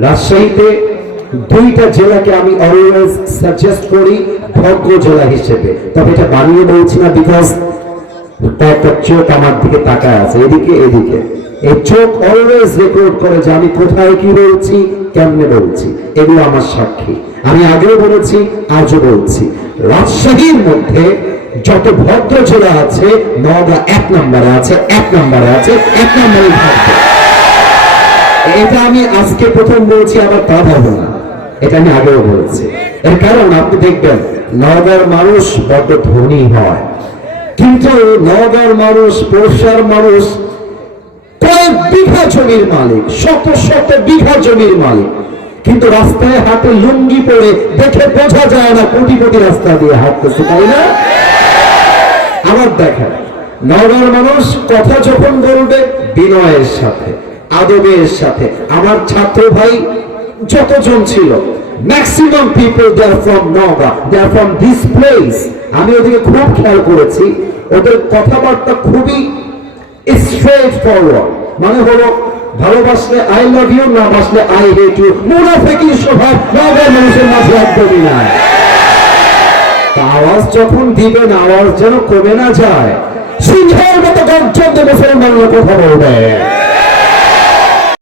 রাজশাহীতে দুইটা জেলাকে আমি অলওয়েজ সাজেস্ট করি ভদ্র জেলা হিসেবে, তবে এটা বানিয়ে বলছি না, বিকজ একটা চোখ আমার দিকে তাকায় আছে, এদিকে এদিকে। এই চোখ অলওয়েজ রেকর্ড করে যে আমি কোথায় কি বলছি, কেমনে বলছি, এগুলো আমার সাক্ষী। আমি আগেও বলেছি, আজও বলছি, রাজশাহীর মধ্যে যত ভদ্র জেলা আছে, নওগাঁ 1 নম্বরে আছে, 1 নম্বরে আছে, 1 নম্বরে থাকবে। এটা আমি আজকে প্রথম বলছি, আবার তা ভাবো না, এটা আমি আগেও বলেছি। এর কারণ আপনি দেখবেন নওগাঁর মানুষ বড্ড ধনী হয়, কিন্তু নওগাঁর মানুষ, পৌষার মানুষ কয়েক বিঘা জমির মালিক, শত শত বিঘা জমির মালিক, কিন্তু রাস্তায় হাতে লুঙ্গি পরে দেখে বোঝা যায় না কোটিপতি রাস্তা দিয়ে হাঁটতেছে, তাই না? আবার দেখেন নওগাঁর মানুষ কথা যখন বলবে বিনয়ের সাথে, আদবের সাথে। আমার ছাত্র ভাই যতজন ছিল, maximum people they are from Naogaon, they are from this place. আমি ওদিকে খুব খেয়াল করেছি, ওদের কথাবার্তা খুবই স্ট্রেট ফরওয়ার্ড, মানে হলো ভালোবাসলে আই লাভ ইউ, না বাসলে আই হেট ইউ। মুনাফিকের স্বভাব নওগাঁর মানুষের মাঝে একদমই নাই। আওয়াজ যখন দিবেন, আওয়াজ যেন কমে না যায়, সিংহের মতো গর্জন দিয়ে মুসলমানরা কথা বলবে।